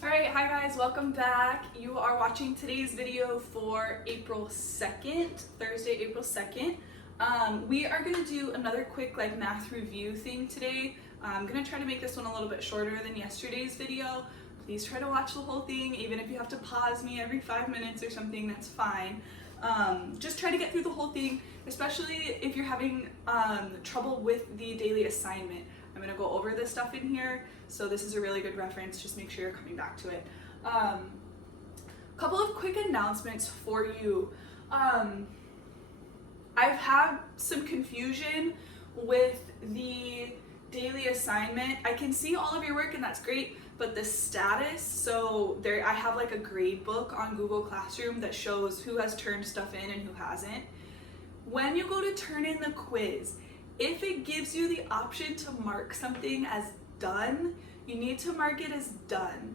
Alright, hi guys, welcome back. You are watching today's video for April 2nd, Thursday, April 2nd. We are going to do another quick math review thing today. I'm going to try to make this one a little bit shorter than yesterday's video. Please try to watch the whole thing, even if you have to pause me every 5 minutes or something, that's fine. Just try to get through the whole thing, especially if you're having trouble with the daily assignment. I'm going to go over this stuff in here, so this is a really good reference. Just make sure you're coming back to it. Couple of quick announcements for you. I've had some confusion with the daily assignment. I can see all of your work and that's great, but the status, so there I have like a grade book on Google Classroom that shows who has turned stuff in and who hasn't. When you go to turn in the quiz, if it gives you the option to mark something as done, you need to mark it as done.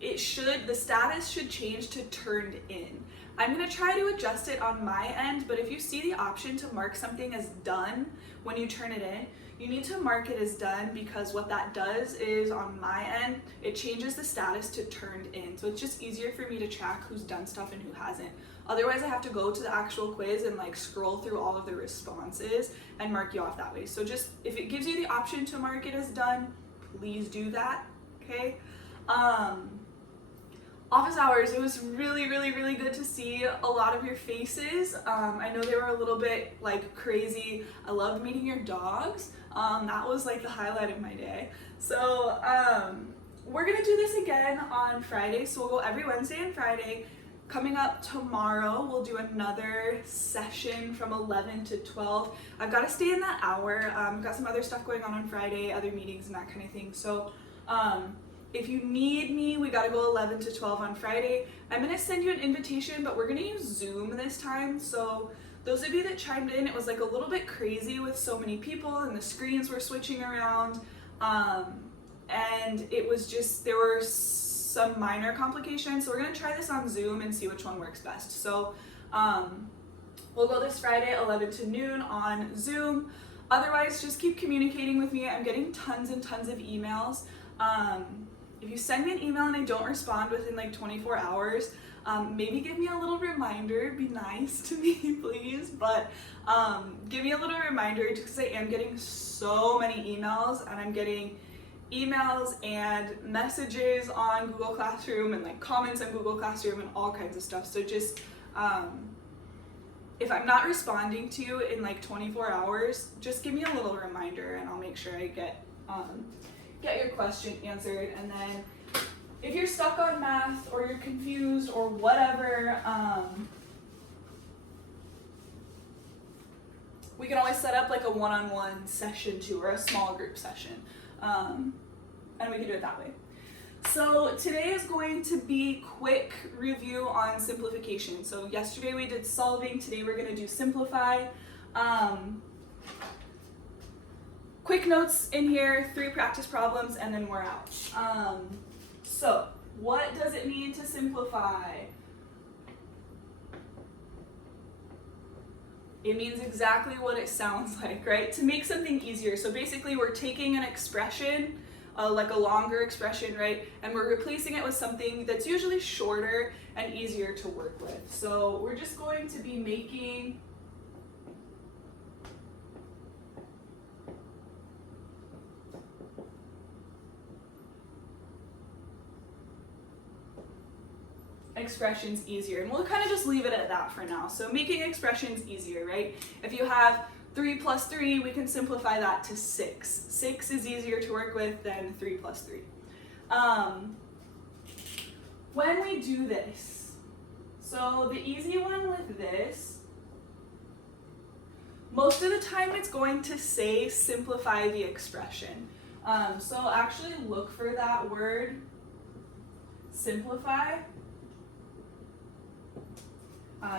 The status should change to turned in. I'm gonna try to adjust it on my end, but if you see the option to mark something as done when you turn it in, you need to mark it as done, because what that does is on my end, it changes the status to turned in. So it's just easier for me to track who's done stuff and who hasn't. Otherwise I have to go to the actual quiz and scroll through all of the responses and mark you off that way. So just, if it gives you the option to mark it as done, please do that, okay? Office hours, it was really good to see a lot of your faces. I know they were a little bit crazy. I loved meeting your dogs. That was the highlight of my day. So we're gonna do this again on Friday. So we'll go every Wednesday and Friday. Coming up tomorrow, we'll do another session from 11 to 12. I've got to stay in that hour. I've got some other stuff going on Friday, other meetings and that kind of thing. So if you need me, we got to go 11 to 12 on Friday. I'm going to send you an invitation, but we're going to use Zoom this time. So those of you that chimed in, it was a little bit crazy with so many people and the screens were switching around. And it was just, there were some minor complications. So we're going to try this on Zoom and see which one works best. So we'll go this Friday, 11 to noon on Zoom. Otherwise, just keep communicating with me. I'm getting tons and tons of emails. If you send me an email and I don't respond within 24 hours, maybe give me a little reminder. Be nice to me, please. But give me a little reminder, just because I am getting so many emails, and I'm getting emails and messages on Google Classroom and comments on Google Classroom and all kinds of stuff. So just if I'm not responding to you in 24 hours, just give me a little reminder and I'll make sure I get your question answered. And then if you're stuck on math or you're confused or whatever, we can always set up a one-on-one session too, or a small group session. And we can do it that way. So today is going to be quick review on simplification. So yesterday we did solving, today we're going to do simplify. Quick notes in here, 3 practice problems, and then we're out. So what does it mean to simplify? It means exactly what it sounds like, right? To make something easier. So basically we're taking an expression, a longer expression, right? And we're replacing it with something that's usually shorter and easier to work with. So we're just going to be making expressions easier, and we'll kind of just leave it at that for now. So making expressions easier, right? If you have 3 plus 3, we can simplify that to 6. 6 is easier to work with than 3 plus 3. When we do this, so the easy one with this, most of the time it's going to say simplify the expression. So actually look for that word, simplify.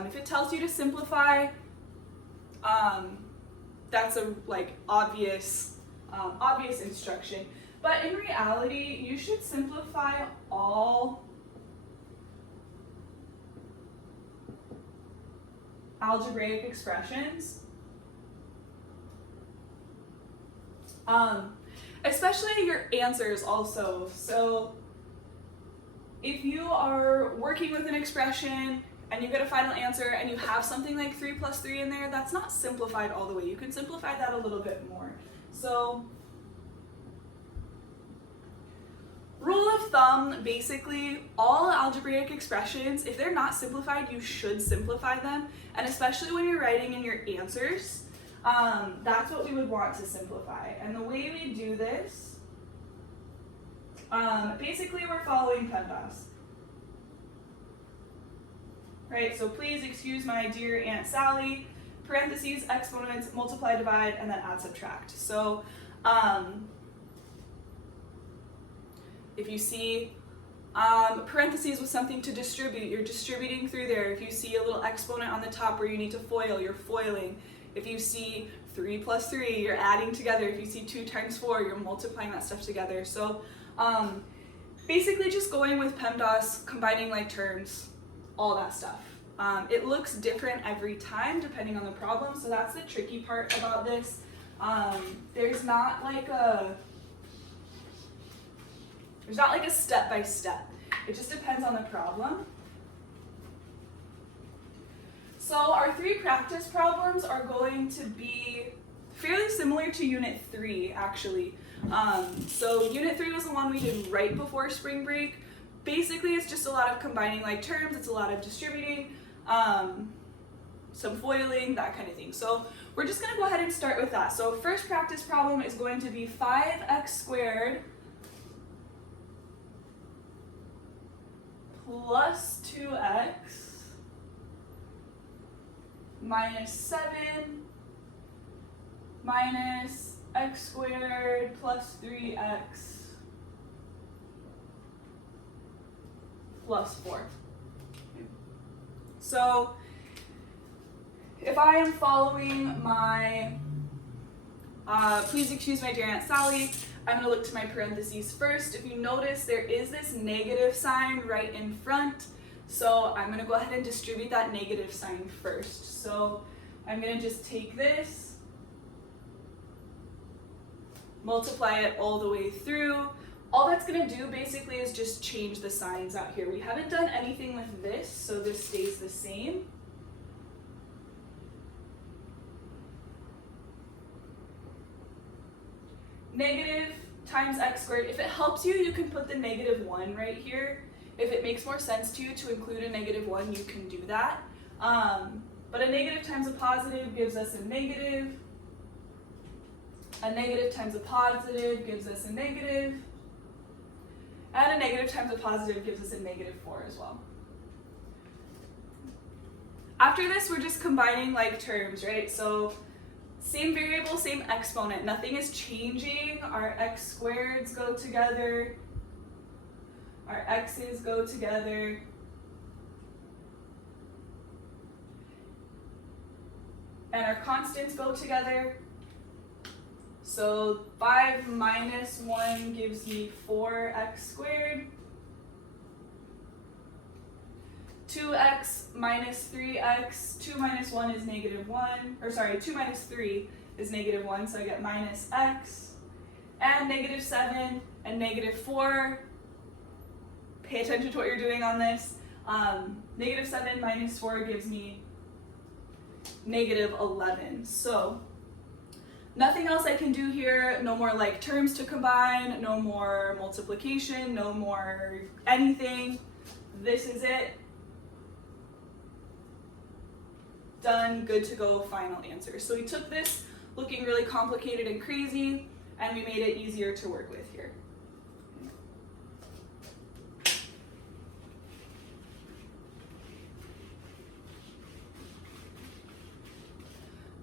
If it tells you to simplify, that's a obvious instruction. But in reality, you should simplify all algebraic expressions. especially your answers also. So if you are working with an expression and you get a final answer and you have something like 3 plus 3 in there, that's not simplified all the way. You can simplify that a little bit more. So rule of thumb, basically all algebraic expressions, if they're not simplified, you should simplify them. And especially when you're writing in your answers, that's what we would want to simplify. And the way we do this, basically we're following PEMDAS. Right, so please excuse my dear Aunt Sally, parentheses, exponents, multiply, divide, and then add, subtract. So if you see parentheses with something to distribute, you're distributing through there. If you see a little exponent on the top where you need to FOIL, you're FOILing. If you see 3 plus 3, you're adding together. If you see 2 times 4, you're multiplying that stuff together. So basically just going with PEMDAS, combining like terms, all that stuff. It looks different every time depending on the problem, so that's the tricky part about this. There's not like a step by step. It just depends on the problem. So our 3 practice problems are going to be fairly similar to Unit 3, actually. So Unit 3 was the one we did right before spring break. Basically, it's just a lot of combining like terms, it's a lot of distributing, some FOILing, that kind of thing. So we're just gonna go ahead and start with that. So first practice problem is going to be 5x squared plus 2x minus 7 minus x squared plus 3x plus 4. So if I am following my, please excuse my dear Aunt Sally, I'm going to look to my parentheses first. If you notice, there is this negative sign right in front. So I'm going to go ahead and distribute that negative sign first. So I'm going to just take this, multiply it all the way through. All that's going to do basically is just change the signs out here. We haven't done anything with this, so this stays the same. Negative times x squared. If it helps you, you can put the negative 1 right here. If it makes more sense to you to include a negative 1, you can do that. But a negative times a positive gives us a negative. A negative times a positive gives us a negative. And a negative times a positive gives us a negative 4 as well. After this, we're just combining like terms, right? So same variable, same exponent. Nothing is changing. Our x squareds go together. Our x's go together. And our constants go together. So 5 minus 1 gives me 4x squared. 2x minus 3x, 2 minus 1 is negative 1, or sorry, 2 minus 3 is negative 1, so I get minus x. And negative 7 and negative 4, pay attention to what you're doing on this. Negative 7 minus 4 gives me negative 11. So nothing else I can do here, no more like terms to combine, no more multiplication, no more anything. This is it. Done, good to go, final answer. So we took this looking really complicated and crazy, and we made it easier to work with here.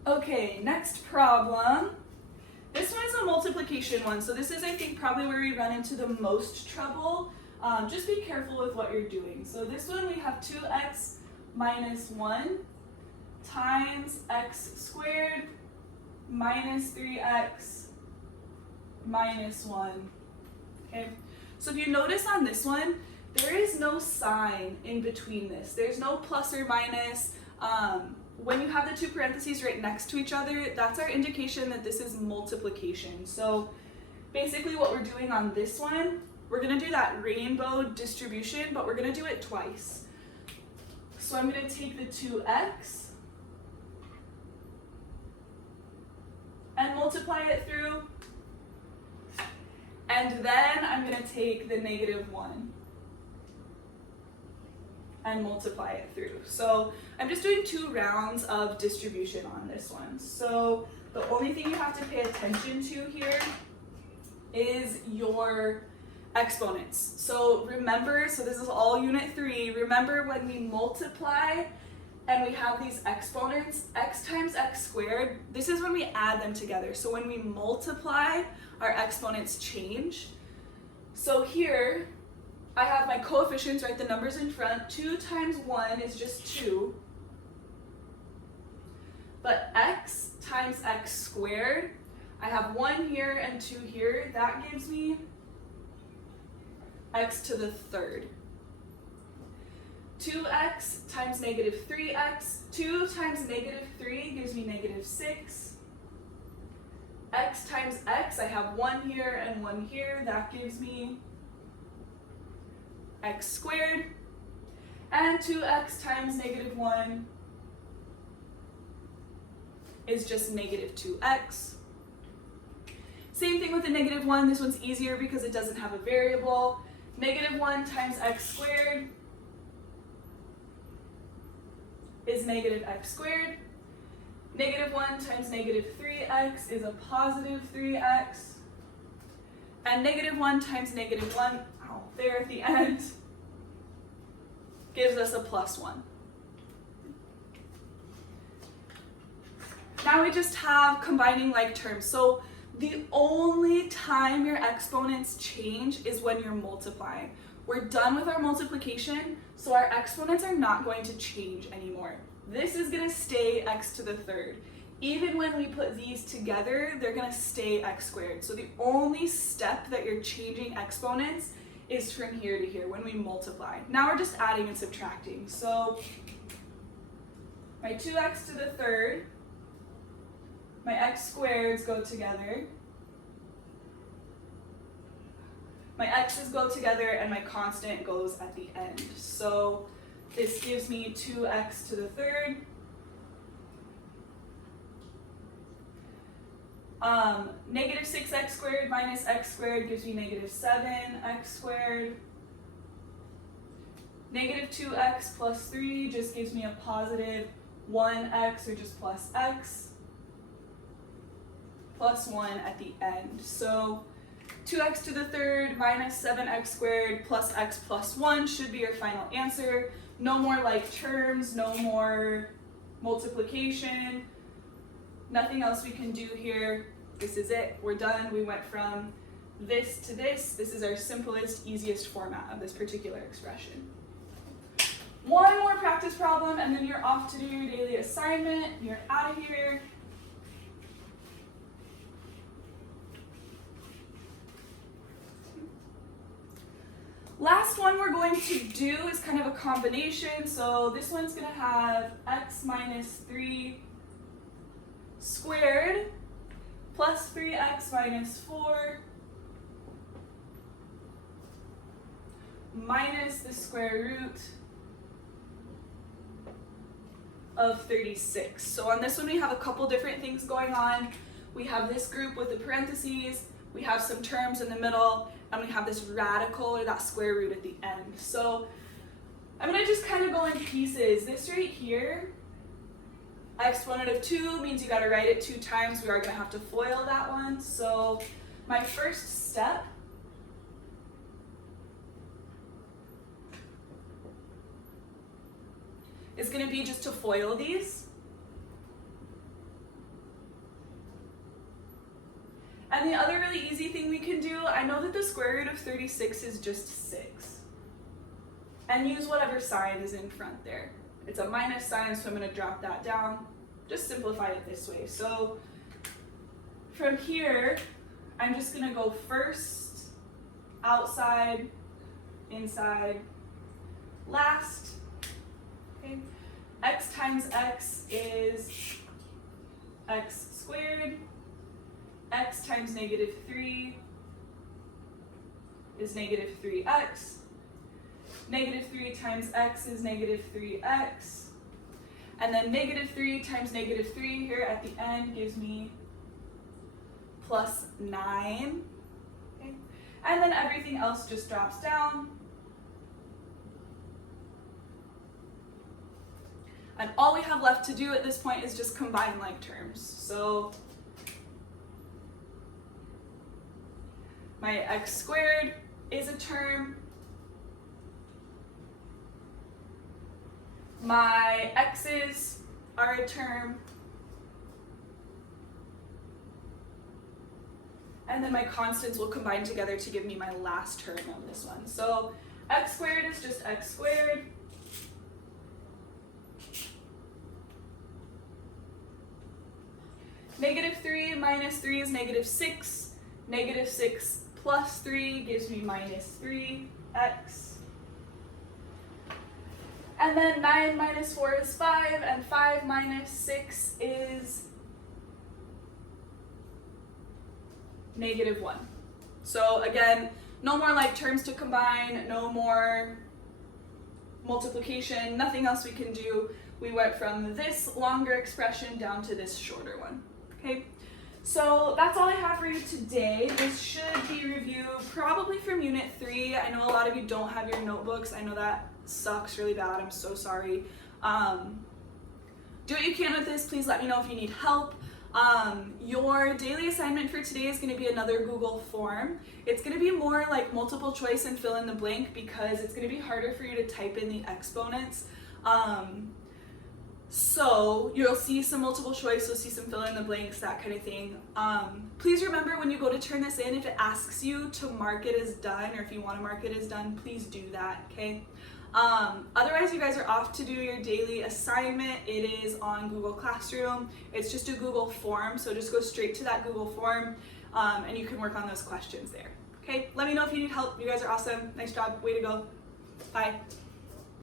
Okay, next problem. This one is a multiplication one, so this is, I think, probably where we run into the most trouble. Just be careful with what you're doing. So this one, we have 2x minus 1 times x squared minus 3x minus 1. Okay, so if you notice on this one, there is no sign in between this. There's no plus or minus. When you have the two parentheses right next to each other, that's our indication that this is multiplication. So basically what we're doing on this one, we're gonna do that rainbow distribution, but we're gonna do it twice. So I'm gonna take the 2x and multiply it through, and then I'm gonna take the -1 and multipy it through. So I'm just doing 2 rounds of distribution on this one. So the only thing you have to pay attention to here is your exponents. So remember, so this is all unit 3, remember when we multiply and we have these exponents, x times x squared, this is when we add them together. So when we multiply, our exponents change. So here, I have my coefficients, right, the numbers in front. 2 times 1 is just 2. But x times x squared, I have 1 here and 2 here. That gives me x to the 3rd. 2x times -3x. 2 times -3 gives me -6. X times x, I have 1 here and 1 here. That gives me x squared. And 2x times -1 is just -2x. Same thing with the -1. This one's easier because it doesn't have a variable. -1 times x squared is -x squared. -1 times -3x is a +3x. And -1 times -1, there at the end, gives us a +1. Now we just have combining like terms. So the only time your exponents change is when you're multiplying. We're done with our multiplication, so our exponents are not going to change anymore. This is going to stay x to the 3rd. Even when we put these together, they're going to stay x squared. So the only step that you're changing exponents is from here to here when we multiply. Now we're just adding and subtracting. So my 2x to the 3rd, my x squareds go together, my x's go together, and my constant goes at the end. So this gives me 2x to the 3rd. -6x squared minus x squared gives me -7x squared. -2x plus 3 just gives me a +1x, or just plus x, plus 1 at the end. So 2x to the 3rd minus 7x squared plus x plus 1 should be your final answer. No more like terms, no more multiplication, nothing else we can do here. This is it, we're done. We went from this to this. This is our simplest, easiest format of this particular expression. One more practice problem and then you're off to do your daily assignment. You're out of here. Last one we're going to do is kind of a combination. So this one's going to have x minus 3 squared plus 3x minus 4 minus the square root of 36. So on this one we have a couple different things going on. We have this group with the parentheses, we have some terms in the middle, and we have this radical, or that square root, at the end. So I'm going to just kind of go in pieces. This right here, exponent of 2 means you got to write it 2 times. We are going to have to FOIL that one. So my first step is going to be just to FOIL these. And the other really easy thing we can do, I know that the square root of 36 is just 6. And use whatever sign is in front there. It's a minus sign, so I'm going to drop that down. Just simplify it this way. So from here, I'm just going to go first, outside, inside, last. Okay. X times x is x squared. X times -3 is negative 3x. Negative 3 times x is negative 3x. And then negative 3 times negative 3 here at the end gives me plus 9. Okay. And then everything else just drops down. And all we have left to do at this point is just combine like terms. So my x squared is a term. My x's are a term. And then my constants will combine together to give me my last term of this one. So x squared is just x squared. Negative 3 minus 3 is negative 6. Negative 6 plus 3 gives me minus 3x. And then 9 minus 4 is 5, and 5 minus 6 is negative 1. So again, no more like terms to combine, no more multiplication, nothing else we can do. We went from this longer expression down to this shorter one. Okay, so that's all I have for you today. This should be review probably from Unit 3. I know a lot of you don't have your notebooks. I know that sucks really bad. I'm so sorry. Do what you can with this. Please let me know if you need help. Your daily assignment for today is going to be another Google form. It's going to be more like multiple choice and fill in the blank because it's going to be harder for you to type in the exponents. So you'll see some multiple choice, you'll see some fill in the blanks, that kind of thing. Please remember when you go to turn this in, if it asks you to mark it as done, or if you want to mark it as done, please do that, okay? Otherwise, you guys are off to do your daily assignment. It is on Google Classroom. It's just a Google form, so just go straight to that Google form, and you can work on those questions there, okay? Let me know if you need help. You guys are awesome. Nice job. Way to go. Bye.